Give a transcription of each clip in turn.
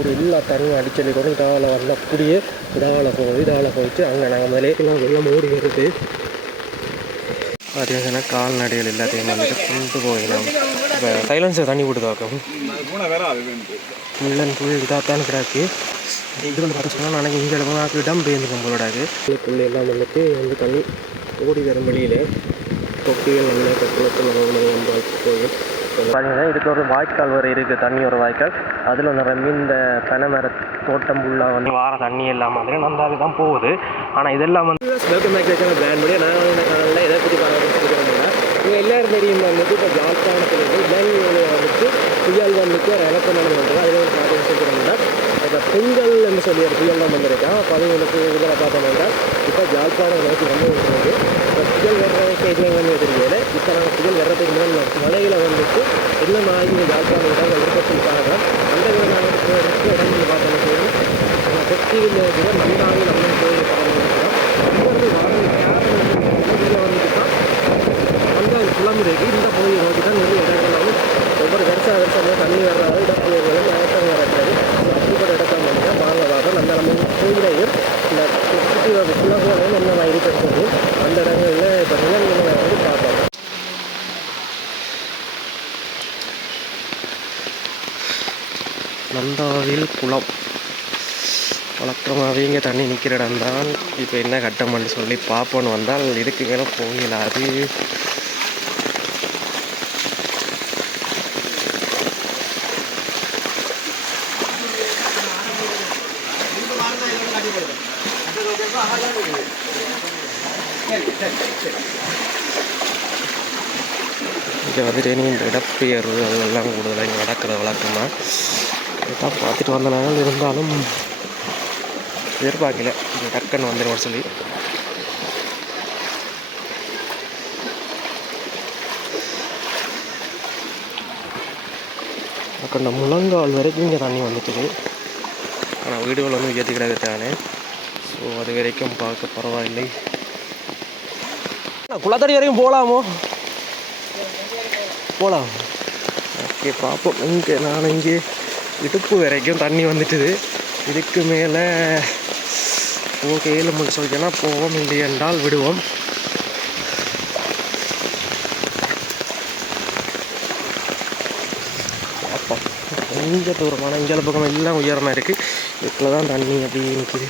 ஒரு எல்லா தண்ணியும் அடிச்சலி கூட இதால் வந்து அப்படியே இதால் போகுது இதால் போயிட்டு அங்கே நாங்கள் மலைக்கெல்லாம் வெள்ளம் ஓடி வருது. பார்த்தீங்கன்னா கால்நடைகள் எல்லாத்தையும் வந்துட்டு கொண்டு போயிடலாம். இப்போ சைலன்ஸை தண்ணி விடுதாக்கும் முள்ளன் புல் இதாகத்தான் கிடக்கு. இது வந்து பார்த்து சொன்னால் நாளைக்கு இங்கே இடமாக இடம் பேருந்து நம்மளோடாது இதுக்குள்ளே எல்லாம் வந்துட்டு வந்து தண்ணி ஓடி வரும் வெளியில் தொட்டிகள் நல்ல குளத்தில் நம்பால் கோயில் பார்த்தீங்கன்னா இதுக்கு ஒரு வாய்க்கால் வரை இருக்குது தண்ணி ஒரு வாய்க்கால். அதில் நிரம்பி இந்த பனைமர தோட்டம் ஃபுல்லாக வந்து வார தண்ணி எல்லாம் மாதிரி நல்லாவே தான் போகுது. ஆனால் இதெல்லாம் வந்து வெல்கம் பேக் வச்சு பண்ணி நான் வந்து எதை பற்றி பார்க்கறோம்னா இங்கே எல்லாரும் தெரியும் வந்துட்டு இப்போ ஜாஸ்தானத்தில் இருந்து இலங்கையில் வந்துட்டு புயல் வந்துட்டு ஒரு இலக்கம் நடந்து வந்து அதில் ஒரு பார்த்து சொல்லிக்கிறோம்னா இப்போ பெண்கள்னு சொல்லி ஒரு புயல்லாம் தான் வந்திருக்கான் அப்போ அவங்களுக்கு இதில் பார்த்தோம்னா இப்போ ஜாழ்ப்பாணம் நோக்கி வந்து வருது இப்போ புயல் வர்ற இது எங்கன்னு தெரியல இப்போ நாங்கள் புயல் வர்றதுக்கு முன்னாடி மலையில் வந்துட்டு என்ன மாதிரி ஜாழ்ப்பாணம் இடங்கள் விருப்பத்திற்காக அந்த நாங்கள் இருக்க இடங்கள் பார்த்தோம்னா நம்ம கொச்சியில் இருக்கிற மந்தாவில் நம்ம கோயில் பார்த்துருக்கோம் இங்கே வந்து வர வந்துட்டு தான் மந்தாவில் குளம் இருக்கு. இந்த கோயில் நோக்கி தான் நிறைய இடங்கள் வந்து ஒவ்வொரு வருஷம் வருஷம் தண்ணி வர்றாரு இடப்பெயர்களும் நயக்கம் வரக்கூடாது அப்படிப்பட்ட இடத்த வந்து வாங்க வாங்க அந்த நம்ம கோயிலையும் இந்த சுற்றி வர குளங்களையும் என்ன மாதிரி இருக்கிறது அந்த இடங்களில் இப்போ நிலங்களை வந்து பார்ப்போம் நந்தாவில் குளம் வழக்கமாகவே இங்கே தண்ணி நிற்கிற இடம் தான் இப்போ என்ன கட்டம்னு சொல்லி பார்ப்போன்னு வந்தால் இதுக்கு மேலே போகலாது. இங்கே வந்துட்டு இந்த இடப்பெயர்வு அதெல்லாம் கூடுதலாக இங்கே நடக்கிற வழக்கமாக இதான் பார்த்துட்டு வந்தனால இருந்தாலும் எதிர்பார்க்கல. இந்த டக்குன்னு வந்துடும் சொல்லி. அந்த முழங்கால் வரைக்கும் இங்கே தண்ணி வந்துட்டுது. ஆனால் வீடுகள் வந்து உயர்த்தி கிடக்குத்தானே ஸோ அது வரைக்கும் பார்க்க பரவாயில்லை. குளத்தடி வரைக்கும் போகலாமோ போகலாம் ஓகே பார்ப்போம். இங்கே நான் இங்கே இடுப்பு வரைக்கும் தண்ணி வந்துட்டுது. இதுக்கு மேலே போக முடிச்சு சொல்லிச்சேன்னா போவோம் இல்லை என்றால் விடுவோம். அப்பா கொஞ்சம் தூரமான இங்கே பக்கம் எல்லாம் உயரமாக இருக்குது இதுக்குள்ள தான் தண்ணி அப்படியே நிற்கிது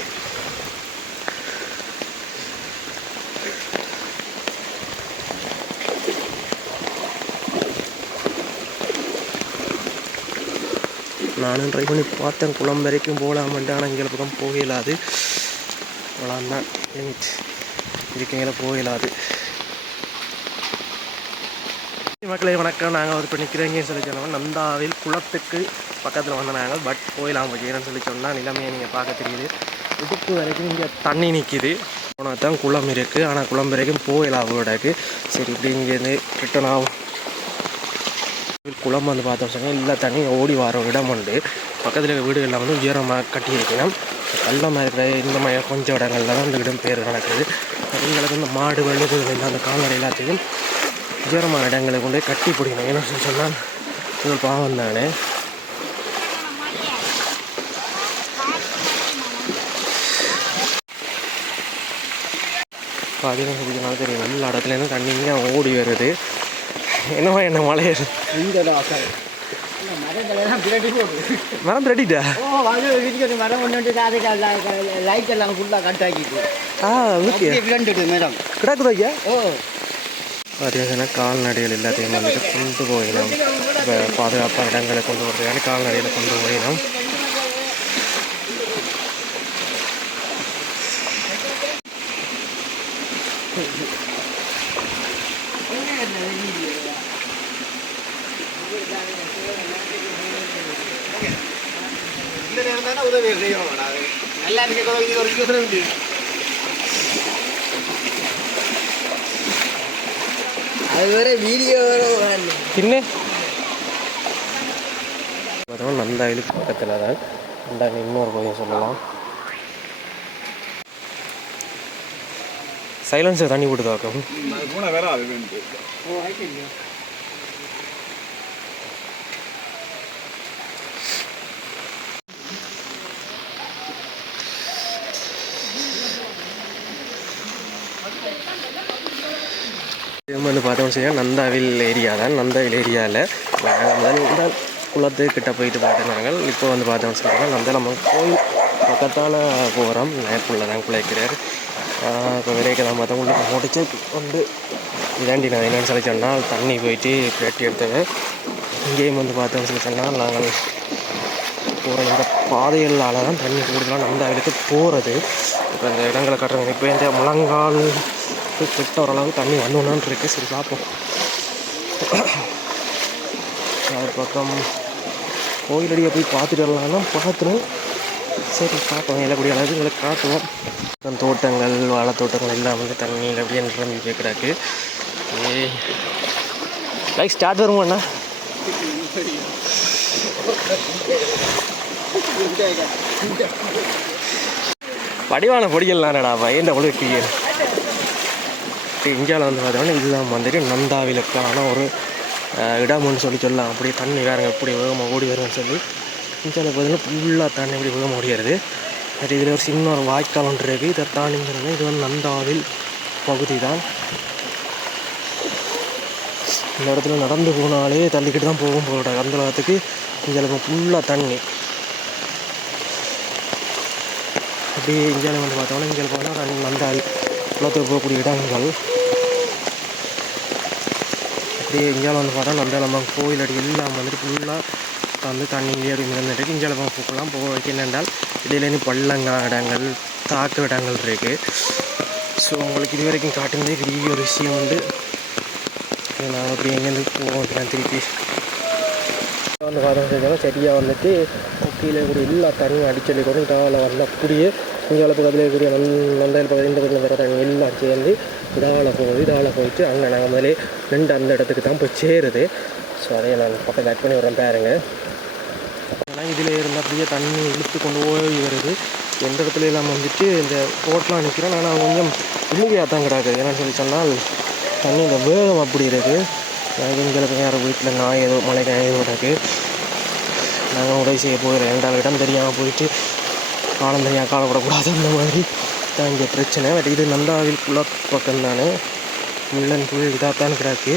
நானும் ட்ரை பண்ணி பார்த்தேன் குளம் வரைக்கும் போகலாமன்ட்டு ஆனால் இங்கே பக்கம் போக இயலாது அவ்வளோதான் லிமிட் இதுக்கு மேலே மக்களை மக்களே வணக்கம். நாங்கள் ஒரு இப்போ நிற்கிறீங்கன்னு சொல்லி சொன்னோம் நந்தாவில் குளத்துக்கு பக்கத்தில் வந்து நாங்கள் பட் போயிடலாம் போகிறேன்னு சொல்லி சொன்னால் நிலைமையை நீங்கள் பார்க்க தெரியுது. இடுப்பு வரைக்கும் இங்கே தண்ணி நிற்கிது போனால் தான் குளம் இருக்குது ஆனால் குளம் வரைக்கும் போயிடலாம் அவரோடக்கு சரி இப்படி இங்கேருந்து ரிட்டன் ஆகும். குளம் வந்து பார்த்தோம் சொன்னால் எல்லா தண்ணியும் ஓடி வர இடம் உண்டு. பக்கத்தில் வீடுகளில் வந்து உயரமாக கட்டியிருக்கணும். பள்ளமாக இருக்கிற இந்த மாதிரி கொஞ்சம் இடங்கள்ல தான் இந்த இடம் பேர் நடக்குது. எங்களுக்கு இந்த மாடு வெள்ளுகள் இல்லை அந்த கால்நடை எல்லாத்தையும் உயரமான இடங்களை கொண்டு போய் கட்டி பிடிக்கணும். ஏன்னா சொல்லி சொன்னால் இது பாவம் தானே. பார்த்தீங்கன்னா சொல்லிக்கணும் தெரியும் நல்ல இடத்துலேருந்து தண்ணி இங்கே ஓடி வருது. என்னவா என்ன மழை இந்த மரம் வீட்டுக்கு மரம் லைட் எல்லாம் ஃபுல்லாக கட் ஆக்கிட்டு. ஆ ஓகே மேடம். கிடக்குது ஐயா ஓ. பார்த்தீங்கன்னா கால்நடைகள் எல்லாத்தையும் வந்துட்டு கொண்டு போயிடும். இப்போ பாதுகாப்பான இடங்களை கொண்டு வரதுக்கான கால்நடைகளை கொண்டு போயிடும். நல்லா இருக்கு ஒரு யோசனை உண்டு அது வேற வீடியோ வேற வேணும் பின்ன? பார்த்தோம்னா நந்தாயிலுக்கு பக்கத்தில் தான். நந்தாயில் இன்னொரு கோயில் சொல்லலாம். சைலன்ஸர் தண்ணி விடுதாக்கும் திரும்ப வந்து பார்த்தோம்னு சொன்னால் நந்தாவில் ஏரியா தான் நந்தாவில் ஏரியாவில் நாங்கள் குளத்துக்கிட்ட போயிட்டு பார்த்துனாங்க இப்போ வந்து பார்த்தோம்னு சொன்னால் நந்தா நம்ம கோயில் பக்கத்தால் போகிறோம் நேப்புள்ள தான் குழைக்கிறார் இப்போ விரைக்கு நான் மற்றவங்களுக்கு முடிச்சு கொண்டு இதாண்டி நான் என்னென்னு சொல்லி சொன்னால் தண்ணி போயிட்டு பேட்டி எடுத்தது. இங்கேயும் வந்து பார்த்தோம்னு சொல்லி சொன்னால் நாங்கள் போகிற இந்த பாதைகளால் தான் தண்ணி கூடுதலாக நந்தாவிலுக்கு போகிறது இப்போ இந்த இடங்களை கட்டுறாங்க இப்போ இந்த முழங்கால் கிட்ட ஓரளவு தண்ணி வந்தோன்னு இருக்கு சரி பார்ப்போம். அது பக்கம் கோயிலடியை போய் பார்த்துட்டு வரலாம்னா பார்த்துடும் சரி பார்ப்போம். எல்லாக்கூடிய அளவுக்கு எங்களுக்கு காட்டுவோம். தோட்டங்கள் வாழைத்தோட்டங்கள் எல்லாம் வந்து தண்ணியில் அப்படியே நிரம்பி கேட்குறாக்கு ஏ லைக் ஸ்டார்ட் வருமாண்ணா வடிவான பொடிகள்லாம்டா பயந்த கீழே இந்தியாவில் வந்து பார்த்தோன்னா இதுதான் வந்துட்டு நந்தாவிலுக்கான ஒரு இடம்னு சொல்லி சொல்லலாம். அப்படியே தண்ணி வேறுங்க எப்படி வேகமாக ஓடி வரும்னு சொல்லி இந்தியாவில் பார்த்தீங்கன்னா ஃபுல்லாக தண்ணி இப்படி வேகமாக ஓடிடுது. சரி இதில் ஒரு சின்ன ஒரு வாய்க்கால் ஒன்று இருக்குது இதை தாண்டிங்கிறது இது வந்து நந்தாவில் பகுதி தான். இந்த இடத்துல நடந்து போனாலே தள்ளிக்கிட்டு தான் போகும் போகிற அந்த காலத்துக்கு இந்தியாவில் ஃபுல்லாக தண்ணி. அப்படியே இந்தியாவில் வந்து பார்த்தோம்னா இங்கே போனால் தண்ணி நந்தால் குளத்துக்கு போகக்கூடிய இடங்கள். அப்படியே இந்தியாவில் வந்து பார்த்தா நம்ம நம்ம கோயில் அடி எல்லாம் வந்துட்டு ஃபுல்லாக வந்து தண்ணியிலே அப்படி மிதந்துட்டு இந்தியாவில் போக போகலாம். போக வைக்க என்னென்றால் இடையிலேருந்து பள்ளங்கா இடங்கள் தாக்கு இடங்கள் இருக்குது ஸோ உங்களுக்கு இது வரைக்கும் காட்டுனதே பெரிய ஒரு விஷயம் வந்து நான் அப்படி எங்கேருந்து போவோம் திருப்பி. வந்து பார்த்தோம்னா சரியாக வந்துட்டு கீழே கூட எல்லா தண்ணியும் அடிச்சலி கூட இதால் வரக்கூடிய அப்படியே இங்கே பக்கத்தில் கூடிய நல் நந்தையில் பக்கத்தில் இந்த பக்கத்தில் வர தண்ணி எல்லாம் சேர்ந்து இதால் போகுது இதால் போயிட்டு அங்கே நாங்கள் முதலே ரெண்டு அந்த இடத்துக்கு தான் போய் சேருது. ஸோ அதையே நான் பக்கத்தில் ஆட் பண்ணி விட்றேன் பாருங்க. ஆனால் இதில் இருந்த அப்படியே தண்ணி இழுத்து கொண்டு போய் வருது. எந்த இடத்துல எல்லாம் வந்துட்டு இந்த போட்லாம் நிற்கிறேன் ஆனால் கொஞ்சம் இழுகையாக தான் கிடக்குது என்னென்னு சொல்லி சொன்னால் தண்ணி இந்த வேகம் அப்படி இருக்குது. எங்களுக்கு யார் வீட்டில் நாய் ஏதோ மழை காயம் இருக்குது நாங்கள் உதவி செய்ய போகிறோம் ரெண்டாவது இடம் தெரியாமல் போயிட்டு காலம் தனியாக காலப்படக்கூடாது அந்த மாதிரி. தான் இங்கே பிரச்சனை. பட் இது நந்தாவில் குள்ள பக்கம் தானே. முள்ளன் புல் இதாக தான் கிடக்கு.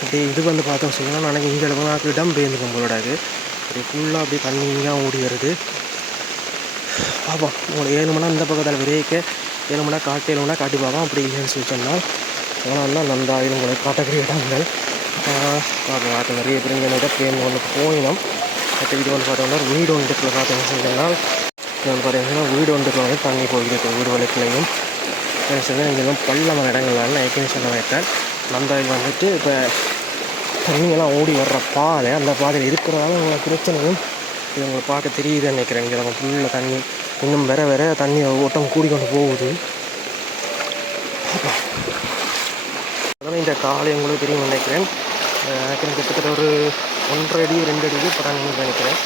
அப்படி இது வந்து பார்த்தோம் சொன்னால் நாளைக்கு இங்கே எனக்கு இடம் பெயர்ந்துக்கும் போலடாது அப்படி ஃபுல்லாக அப்படியே தண்ணி இங்கே ஓடி வருது. பார்ப்போம் உங்களுக்கு ஏழு மணி இந்த பக்கத்தில் விரைக்க ஏழு மணி காட்டு ஏழு மணி காட்டி பார்ப்போம் அப்படி இல்லைன்னு சொல்லி சொன்னால் அதனால் நந்தாவில் உங்களுக்கு காட்டக்கூடிய இடங்கள். பார்ப்போம் பார்த்து நிறைய பேர் இங்கே நிறைய ஒன்று போயினோம் பட் இது வந்து பார்த்தோம்னா வீடு ஒன்றுக்குள்ள பார்த்தோம்னு சொன்னால் பார்த்தீங்கன்னா வீடு ஒன்றுக்குள்ள வந்து தண்ணி போகிறது வீடு வழக்குலையும் என்ன சொன்னால் இங்கே பள்ளமான இடங்கள்லாம் ஏற்கனவே சொன்ன வைத்தேன் நந்தாவில் வந்துட்டு இப்போ தண்ணியெல்லாம் ஓடி வர்ற பாதை அந்த பாதையில் இருக்கிறதால உங்களுக்கு பிரச்சனையும் இது உங்களுக்கு பார்க்க தெரியுதுன்னு நினைக்கிறேன். இங்கே நம்ம ஃபுல்லாக தண்ணி இன்னும் வேற வேற தண்ணி ஓட்டம் கூடிக்கொண்டு போகுது. அதனால் இந்த காலை உங்களுக்கு தெரியும் நினைக்கிறேன். அஹ் கிட்டத்தட்ட ஒரு ஒன்றரை அடி ரெண்டு அடிக்கு இப்போ நினைக்கிறேன்.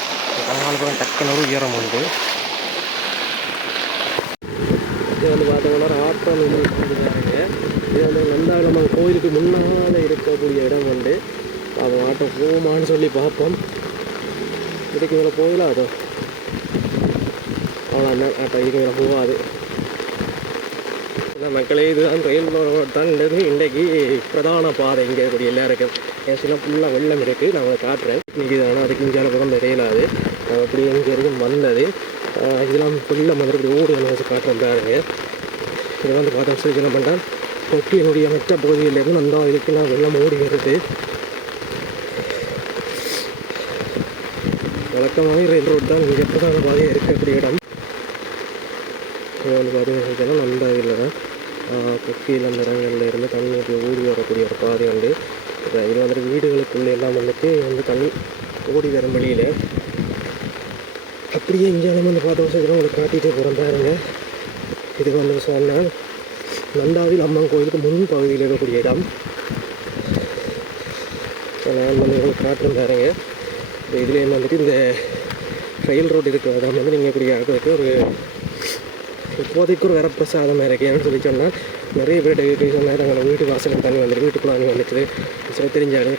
கண்ணால் கூட டக்குன்னு ஒரு உயரம் உண்டு. இது வந்து பார்த்தோம்னா வந்து பாருங்க. இது வந்து நந்தாவிலம்மன் கோயிலுக்கு முன்னால் இருக்கக்கூடிய இடம் வந்து அது ஆட்டம் போகுமான்னு சொல்லி பார்ப்போம். இதுக்கு மேலே போகலாம் அதோ. அவ்வளோ ஆட்டம் இதுக்கு மேலே போகாது. மக்களே இதுதான் ரயில் தான் இன்றைக்கு பிரதான பாதை இங்கே இருக்கக்கூடிய எல்லாருக்கும். ஏசுனா ஃபுல்லாக வெள்ளம் இருக்குது நான் காட்டுறேன். இன்றைக்கி ஆனால் அதுக்கு இங்கே பக்கம் தெரியலாது நான் அப்படி இங்கே இருந்து வந்தது. இதெல்லாம் ஃபுல்லாக மறுபடி ஓடி வந்து வச்சு காட்டுறேன் பாருங்க இதை வந்து பார்த்தோம் சரி என்ன பண்ணுறேன் தொட்டியினுடைய மற்ற பகுதியிலேருந்து அந்த இதுக்கு நான் வெள்ளம் ஓடி வருது. வழக்கமாக ரயில் ரோடு தான் இங்கே பிரதான பாதையாக இருக்கக்கூடிய இடம். இது வந்து பார்த்தீங்கன்னா நந்தா இதில் தான் கொக்கியில் அந்த இடங்களில் இருந்து தண்ணி ஊடி வரக்கூடிய ஒரு பாதை உண்டு. இப்போ இது வந்துட்டு வீடுகளுக்குள்ளே எல்லாம் வந்துட்டு வந்து தண்ணி ஓடி வரும் வழியில் அப்படியே இங்கேயாலும் வந்து பார்த்தோம் சரி உங்களுக்கு காட்டிகிட்டே போகிறேன் பாருங்க. இது வந்து சொன்னால் நந்தாவில் அம்மன் கோயிலுக்கு முன் பகுதியில் இருக்கக்கூடிய இடம். நான் வந்து உங்களுக்கு காட்டுறேன் பாருங்க. இதுலேயே வந்துட்டு இந்த ரயில் ரோடு இருக்குது வந்து நீங்கள் இப்படி ஆகிறதுக்கு ஒரு இப்போதைக்கு ஒரு வரப்பிரசாதம் இருக்கு. ஏன்னு சொல்லி சொன்னால் நிறைய பேர் சொன்னால் தங்களை வீட்டு வாசலுக்கு தண்ணி வந்துட்டு வீட்டுக்குள்ள தண்ணி வந்துட்டு சில தெரிஞ்சாலும்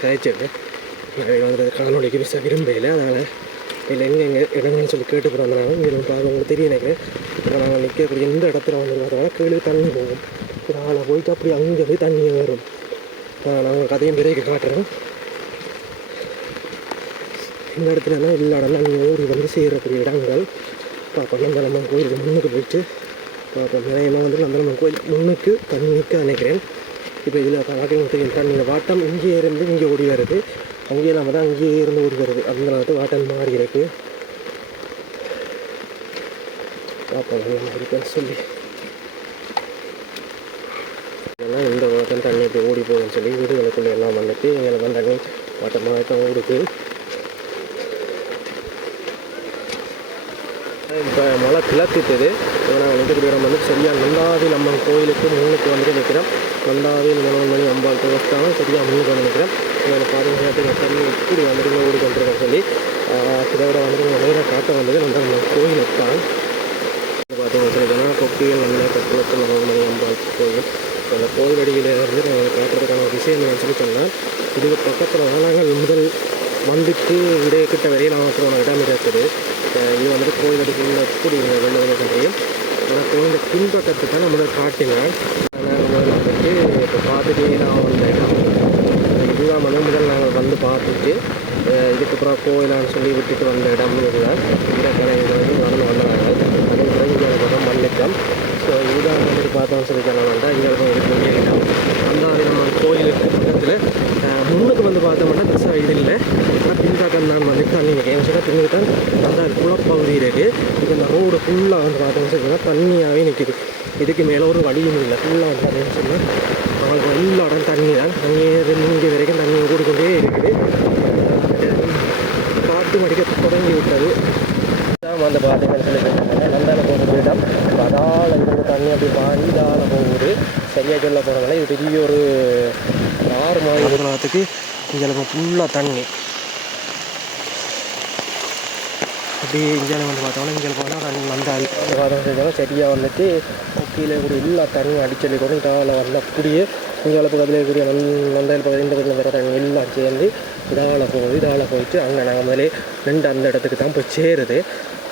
நிறைய வந்து காணொலிக்கு மிஸ் விரும்பல அதனால் இல்லை எங்கே எங்கே இடங்கள்னு சொல்லி கேட்டு போகிறாங்க இங்கே பார்க்க உங்களுக்கு தெரியும் நினைக்கிறேன் இப்போ நாங்கள் நிற்கக்கூடிய இந்த இடத்துல வந்து பார்த்தோம்னா கீழே தண்ணி போகும். இதால் போயிட்டு அப்படி அங்கே போய் தண்ணி வரும் நாங்கள் கதையும் பிறகு காட்டுறோம். இந்த இடத்துலனா எல்லா இடம்லாம் நீங்கள் ஓடி வந்து சேரக்கூடிய இடங்கள். பார்ப்போம் நந்தனம்மன் கோயிலுக்கு முன்னுக்கு போயிட்டு பார்ப்போம் நிறையமாக வந்து நந்தனம்மன் கோயில் முன்னுக்கு தண்ணி நிற்க நினைக்கிறேன் இப்போ இதில் பார்க்க தெரியும் தண்ணியில் வாட்டம் இங்கே இருந்து இங்கே ஓடி வருது. அங்கேயே இல்லாமல் தான் அங்கேயே இருந்து ஓடி அந்த நாட்டு வாட்டம் மாறி இருக்கு. பார்ப்போம் இருக்குன்னு சொல்லி. இதெல்லாம் இந்த வாட்டம் தண்ணி இப்படி ஓடி போகுதுன்னு சொல்லி வீடுகளுக்குள்ளே எல்லாம் வந்துட்டு எங்களை தான் தண்ணி வாட்டமாக தான் ஓடுது. இப்போ மழை கிளத்திட்டது நான் நிற்கக்கூடிய இடம் வந்து சரியாக நந்தாவில் அம்மன் கோயிலுக்கு முன்னுக்கு வந்துட்டு நிற்கிறேன் மூணு மணி அம்பாள் தேவஸ்தானம் சரியாக முன்னுக்கு வந்து நிற்கிறேன் இதில் பாருங்க தண்ணி இப்படி வந்துட்டு ஓடி கொண்டிருக்கேன் சொல்லி இதை விட வந்துட்டு உங்கள் காட்ட வந்தது நம்ம கோயிலுக்கு தான். பார்த்தீங்கன்னா பார்த்தீங்கன்னு சொல்லி கொக்கியில் நல்ல கட்டுலத்து மணி அம்பாள் கோயில். அந்த கோயில் அடியில் இருந்து நாங்கள் காட்டுறதுக்கான ஒரு விஷயம் என்னன்னு சொல்லி சொன்னால் இதுக்கு பக்கத்தில் தான் நாங்கள் முதல் வந்துட்டு இடைய கிட்ட வரையில் நாங்கள் போன இடம் இருக்குது இது வந்துட்டு கோயில் அடிக்கல எப்படி வெள்ள வெள்ள தெரியும் ஆனால் கோயிலில் பின்பக்கத்தை தான் நம்ம காட்டினான் நாங்கள் வந்துட்டு இப்போ பார்த்துட்டே நான் வந்த இடம். இதுதான் முதல் முதல் நாங்கள் வந்து பார்த்துட்டு இதுக்கப்புறம் கோயிலான்னு சொல்லி விட்டுட்டு வந்த இடம் இதுதான் இந்த கடை வந்து நடந்து வந்தாங்க. வணக்கம். ஸோ இதுதான் வந்துட்டு பார்த்தோம்னு சொல்லி சொன்னாங்க இங்கே ஒரு பெரிய இடம் அந்த நம்ம கோயிலுக்கு பக்கத்தில் முன்னுக்கு வந்து பார்த்தோம்னா பெருசாக இது இல்லை. ஆனால் பின்பாக்கம் தான் வந்துட்டு நீங்கள் ஏன்னு சொன்னால் பின்னுக்கு அந்த குளப்பகுதி இருக்குது இது இந்த ரோடு ஃபுல்லாக வந்து பார்த்தோம் சொல்லி தண்ணியாகவே நிற்கிது இதுக்கு மேலே ஒரு வழியும் இல்லை. ஃபுல்லாக வந்து பார்த்தீங்கன்னு சொன்னால் அவங்களுக்கு எல்லா இடம் தண்ணி தான் தண்ணியே இங்கே வரைக்கும் தண்ணி ஓடிக்கொண்டே இருக்குது. காட்டு மடிக்க தொடங்கி விட்டது. தான் வந்து பார்த்தீங்கன்னு சொல்லி சொன்னாங்க நந்தான போகுது இடம் அதால் இருந்து பாடி இதால் போகுது சரியாக சொல்ல போனாங்கன்னா இது பெரிய ஒரு ஆறு மாதிரி இருக்கிறதுக்கு இங்கே ஃபுல்லாக தண்ணி. அப்படி இங்கே வந்து பார்த்தோம்னா இங்கே போனால் தண்ணி வந்தால். செஞ்சாலும் சரியாக வந்துட்டு கீழே கூடிய எல்லா தண்ணியும் அடிச்சடி கூட இதால் அப்படியே இங்கே பக்கத்தில் கூடிய நந் நந்தாயில் பக்கத்தில் இந்த பக்கத்தில் வர தண்ணி எல்லாம் சேர்ந்து இதால் போகுது இதால் போயிட்டு அங்கே நாங்கள் முதலே நின்று அந்த இடத்துக்கு தான் போய் சேருது.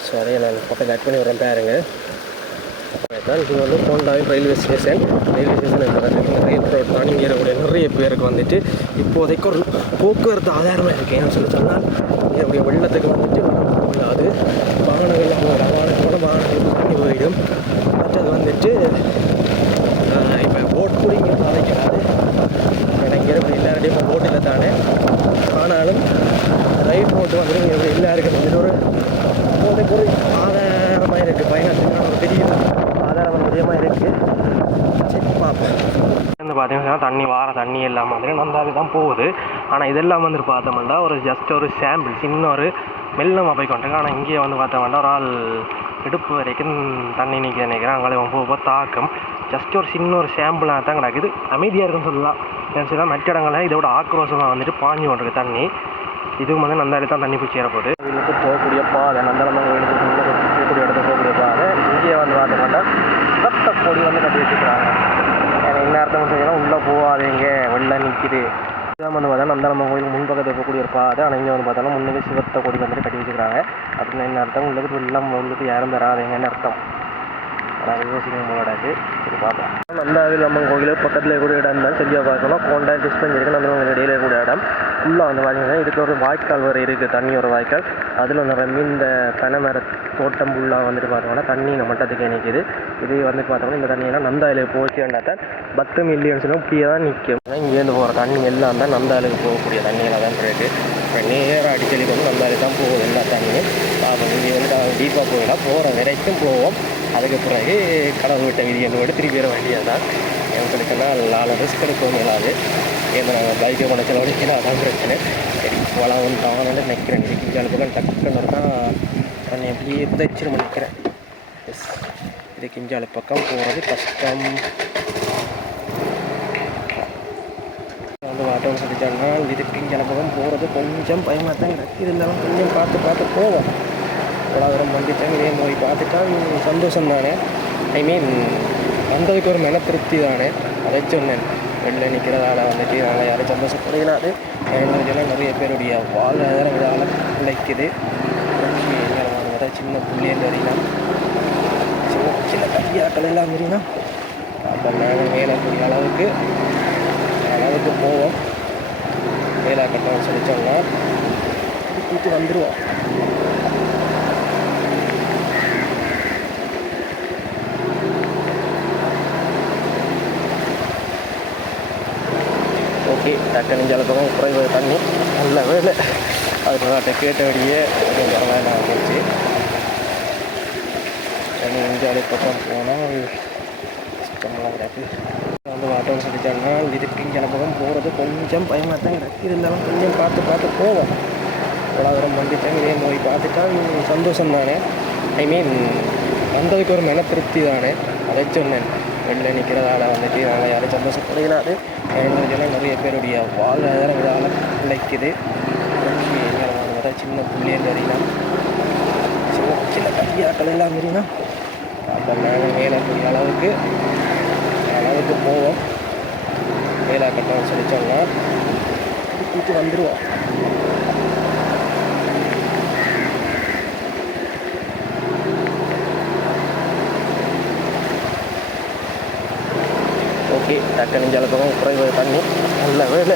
ஸோ அதை நான் பக்கம் ஆட் பண்ணி விட்றேன் பாருங்க. தான் இது வந்து Kondavil railway station railway station rail road தான் இங்கே இருக்கக்கூடிய நிறைய பேருக்கு வந்துட்டு இப்போதைக்கு ஒரு போக்குவரத்து ஆதாரமாக இருக்குது ஏன்னு சொல்லி சொன்னால் இங்கே அப்படியே வெள்ளத்துக்கு வந்துட்டு அது வாகனங்கள் வாகனத்தோட வாகனங்கள் வாகனங்களுக்கு தண்ணி போயிடும். மற்றது வந்துட்டு இப்போ போட் கூட இங்கே பாதிக்காது ஏன்னா இங்கே இப்படி எல்லாருடையும் இப்போ போட் தானே ஆனாலும் ரயில் போட்டு வந்துட்டு இங்கே எல்லாருக்கும் வந்துட்டு ஒரு இப்போதைக்கு ஒரு ஆதாரமாக இருக்குது பயணத்துக்கான ஒரு பெரிய இருக்குது சரி பார்ப்போம். வந்து பார்த்தீங்கன்னா தண்ணி வார தண்ணி எல்லாம் வந்து நந்தாவே தான் போகுது. ஆனால் இதெல்லாம் வந்து பார்த்தோம்னா ஒரு ஜஸ்ட் ஒரு சாம்பிள் சின்ன ஒரு மெல்லமாக போய் கொண்டிருக்கு. ஆனால் இங்கே வந்து பார்த்தோம்னா ஒரு ஆள் இடுப்பு வரைக்கும் தண்ணி நிற்க நினைக்கிறேன். அங்கே போக தாக்கம். ஜஸ்ட் ஒரு சின்ன ஒரு சாம்பிளாக தான் கிடக்குது. அமைதியாக இருக்குன்னு சொல்லலாம். ஏன்னு சொன்னால் மற்ற இடங்களில் இதோட ஆக்ரோஷமாக வந்துட்டு பாஞ்சு கொண்டிருக்கு தண்ணி. இதுவும் வந்து நந்தாரி தான் தண்ணி போய் சேரப்போகுது இதுக்கு போகக்கூடிய பாதை கோயிலுக்கு போகக்கூடிய இடத்துக்கு போகக்கூடிய பாதை. இங்கே வந்து பார்த்தோம்னா கொடி வந்து கட்டி வச்சுக்கிறாங்க. என்ன அர்த்தம் சொன்னீங்கன்னா உள்ளே போகாதீங்க. வெளில நிற்கிது இதான் வந்து பார்த்தா நம்ம கோயில் முன்பக்கத்தில் இருக்கக்கூடிய ஒரு பாதை. ஆனால் இங்கே வந்து பார்த்தோம்னா முன்னுக்கு சிவத்த கொடி வந்துட்டு கட்டி வச்சுக்கிறாங்க. அப்படின்னு என்ன அர்த்தம்? உள்ளுக்கு வெள்ளம் உள்ளுக்கு யாரும் பெறாதீங்கன்னு அர்த்தம். ஆனால் யோசிக்கும் போலடாது சரி பார்ப்போம். நந்தாவில் அம்மன் கோயிலுக்கு பக்கத்தில் கூட இடம் தான். சரியாக பார்க்கணும். கோண்டா நம்ம உங்களுக்கு இடையில கூட இடம். ஃபுல்லாக வந்து பார்த்தீங்கன்னா இதுக்கு ஒரு வாய்க்கால் வரை இருக்குது தண்ணி ஒரு வாய்க்கால். அதில் நிறைய ரொம்ப இந்த பனைமர தோட்டம் ஃபுல்லாக வந்துட்டு பார்த்தோம்னா தண்ணி நம்ம மட்டத்துக்கு நிற்கிது இது வந்து பார்த்தோம்னா இந்த தண்ணியெல்லாம் நந்தாயில போச்சுன்னா தான் பத்து மில்லியன் சொல்லும் இப்படியே தான் நிற்கும். இங்கேருந்து போகிற தண்ணி எல்லாம் தான் நந்தாயிலுக்கு போகக்கூடிய தண்ணியெல்லாம் தான் இருக்குது இப்போ நேராக அடிச்சலி வந்து நந்தாயில தான் போகும் எல்லா தண்ணியும். அப்போ இங்கே வந்து டீப்பாக போயிடலாம் போகிற வரைக்கும் போவோம். அதுக்கு பிறகு கடவுள் விட்ட விதி என்னோட திருப்பி வர வேண்டியது தான் எங்களுக்குன்னா நாலு ரிஸ்க் எடுக்கவும் இல்லாது ஏன்னா நாங்கள் பைக்கை கொண்டு செலவழிக்கலாம் அதான் பிரச்சனை. சரி போலாம் தானே நிற்கிறேன் இதுக்கு இங்கே பக்கம் டக்குன்னு தான் நான் எப்படியே தச்சிரும் நினைக்கிறேன். எஸ் இது கிஞ்சாலு பக்கம் போகிறது கஷ்டம். வந்து பார்த்தோம்னு சொல்லி இது கிஞ்சாலு பக்கம் போகிறது கொஞ்சம் பயமாக தான் இருக்குது இருந்தாலும் கொஞ்சம் பார்த்து பார்த்து போவோம். உலகம் வந்துட்டேன் இதே போய் பார்த்துட்டா சந்தோஷம் தானே ஐ மீன் வந்ததுக்கு ஒரு மன திருப்தி தானே அதை சொன்னேன். வெளில நிற்கிறதால வந்துட்டு நாங்கள் யாரும் சந்தோஷப்படுகிறாரு எல்லாம் நிறைய பேருடைய வாழ்வாதாரம் இதால் கிடைக்குது ஓகே வேறு சின்ன புள்ளியல் வரையிலாம் சின்ன சின்ன கல்வியாக்கள் எல்லாம் வரையினா அப்போ நாங்கள் மேலே கூடிய அளவுக்கு அளவுக்கு போவோம். வேலா சொல்லி சொன்னால் திருப்பிட்டு வந்துடுவோம் ஓகே டக்குனு ஜலப்பகம் குறைவு தண்ணி நல்ல வேலை அதுக்கு கேட்டபடியே கொஞ்சம் பரவாயில்ல ஆகிடுச்சு தண்ணி இந்தியாவில் பக்கம் போனால் கஷ்டமெல்லாம் கிடக்கு வந்து வாட்டோன்னு சொல்லிட்டாங்கன்னா இதுக்கு ஜலப்பகம் போகிறது கொஞ்சம் பயமாக தான் கிடக்கு இருந்தாலும் கொஞ்சம் பார்த்து பார்த்து போவோம் பொலாதரம் வந்துட்டேன் இதே போய் பார்த்துட்டா சந்தோஷம் தானே ஐ மீன் வந்ததுக்கு ஒரு மன திருப்தி தானே அதை சொன்னேன் வெளில நிற்கிறதால வந்துட்டு நாங்கள் யாரும் சந்தோஷப்படுகிறாரு எங்களுக்கெல்லாம் நிறைய பேருடைய வாழ்வாதாரம் இதால் பிழைக்குது சின்ன புள்ளியல் அறியலாம் சின்ன சின்ன கையாக்கள் எல்லாம் அறியலாம் அப்போ நாங்கள் மேலே கூடிய அளவுக்கு அளவுக்கு போவோம். மேலாக்கட்டம் சொல்லிச்சோம்னா கூப்பிட்டு வந்துடுவோம் டக்கு டக்குனு ஜலப்பகம் குறைவு தண்ணி நல்ல வேலை.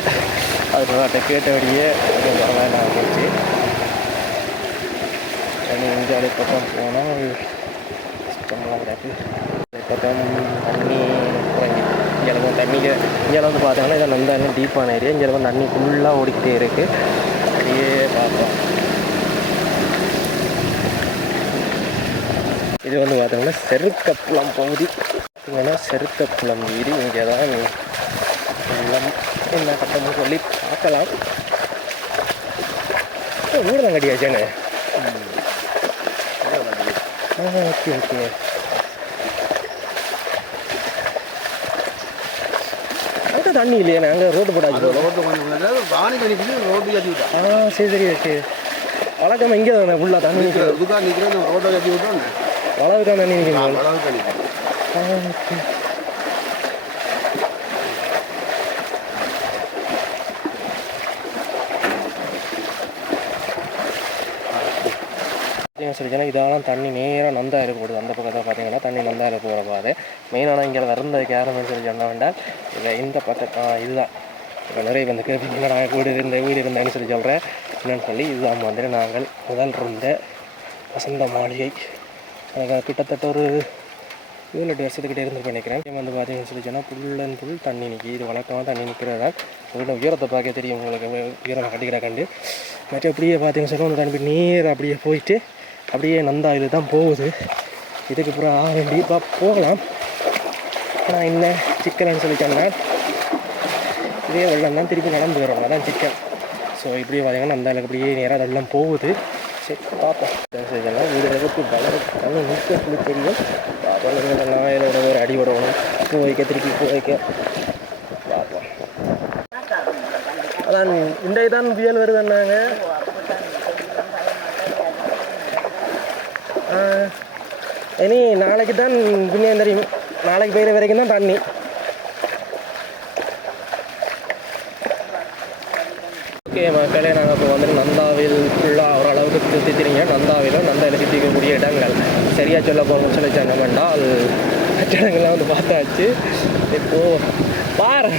அதுக்கு கேட்டபடியே கொஞ்சம் பரவாயில்ல ஆகிடுச்சு தண்ணி இந்தியாவில் பக்கம் போனால் கஷ்டமெல்லாம் கிடக்கு பக்கம் தண்ணி குறைஞ்சி இங்கே வந்து தண்ணிக்கு இங்கே வந்து பார்த்தோம்னா இதை நந்தாலும் டீப்பான ஏரியா. இங்கே வந்து தண்ணி ஃபுல்லாக ஓடிக்கிட்டே இருக்குது அப்படியே பார்ப்போம் இது வந்து பார்த்தோம்னா செருக்கப்புலம் பகுதி. பார்த்தீங்கன்னா செருக்கப்புலம் வீடு இங்கே தான் எல்லாம் என்ன கட்டமும் சொல்லி பார்க்கலாம். ஓ, வீடு தான் கட்டியாச்சேன்னு ஓகே ஓகே. அங்கே தண்ணி இல்லையாண்ணே அங்கே ரோடு போட்டாச்சு கொஞ்சம் பாணி கணிக்கு ரோட்டு கட்டி விட்டா. ஆ சரி சரி ஓகே. வழக்கமாக இங்கே தானே ஃபுல்லாக தண்ணி நிற்கிறேன் ரோட்டை கட்டி விட்டோம் வளவுக்கு தண்ணி நிற்கிறது அளவு கணிக்கு ஆ சொல்லிச்சுன்னா இதெல்லாம் தண்ணி நேராக நந்தாயிரம் போடுது அந்த பக்கத்தில் பார்த்தீங்கன்னா தண்ணி நந்தாயிரம் போகிற பாதை. மெயினான இங்கே வருந்ததுக்கு யாருமே சொல்லி சொன்ன வேண்டாம். இல்லை இந்த பக்கம் இதுதான். இப்போ நிறைய வந்து கேட்பீங்க நான் வீடு இருந்த வீடு இருந்தேன்னு சொல்லி சொல்கிறேன் என்னென்னு சொல்லி இதுதான் வந்துட்டு நாங்கள் முதல் இருந்த வசந்த மாளிகை. எனக்கு கிட்டத்தட்ட ஒரு ஏழு எட்டு இருந்து நினைக்கிறேன். இங்கே வந்து பார்த்தீங்கன்னு சொல்லி சொன்னால் புல் அண்ட் புல் தண்ணி நிற்கி இது வழக்கமாக தண்ணி நிற்கிறதா உங்களோட உயரத்தை பார்க்க தெரியும் உங்களுக்கு. உயரம் கட்டிக்கிற கண்டு. மற்ற அப்படியே பார்த்தீங்கன்னு சொன்னால் அந்த தண்ணி நேர் அப்படியே போயிட்டு அப்படியே நந்தாயில் தான் போகுது. இதுக்கு பூரா ஆக போகலாம். ஆனால் என்ன சிக்கல்னு சொல்லி சொன்னால் இதே வெள்ளம் தான் திருப்பி நடந்து வரும். அதான் சிக்கல். ஸோ இப்படியே பார்த்தீங்கன்னா அந்த அளவுக்கு அப்படியே நேராக வெள்ளம் போகுது. சரி பார்ப்போம். இதெல்லாம் வீடு அளவுக்கு பலர் நிற்க சொல்லி தெரியும். பார்ப்போம் நீங்கள் நாயிலோட ஒரு அடி விடணும் பூ வைக்க திருப்பி பூ வைக்க பார்ப்போம் அதான் இன்றைக்கு தான் புயல் வருதுன்னாங்க இனி நாளைக்கு தான் புண்ணியம் தெரியும் நாளைக்கு பெய்கிற வரைக்கும் தான் தண்ணி ஓகே மக்களே நாங்கள் இப்போ வந்துட்டு நந்தாவில் ஃபுல்லாக சுற்றி திரிங்க நந்தாவிலும் நந்தாவில் சுற்றிக்கக்கூடிய இடங்கள். சரியாக சொல்ல போகணும்னு சொல்லி என்னவென்றால் கட்டிடங்கள்லாம் வந்து பார்த்தாச்சு. இப்போது பாரு.